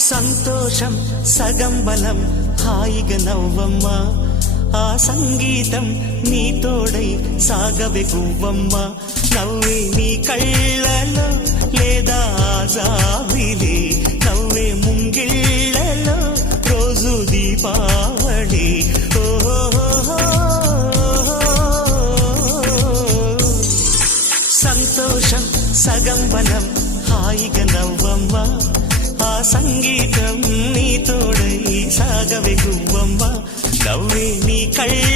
సంతోషం సగం బలం హాయిగా నవ్వమ్మ ఆ సంగీతం నీ తోడై సాగవే గువ్వమ్మ నవ్వే నీ కళ్ళలో లేదా జాబిలి నవ్వే ముంగిళ్ళలో రోజు దీపావళి సంతోషం సగం బలం హాయిగా నవ్వమ్మ ఆ సంగీతం నీ తోడై సాగవే గువ్వమ్మ నవ్వే నీ కళ్ళ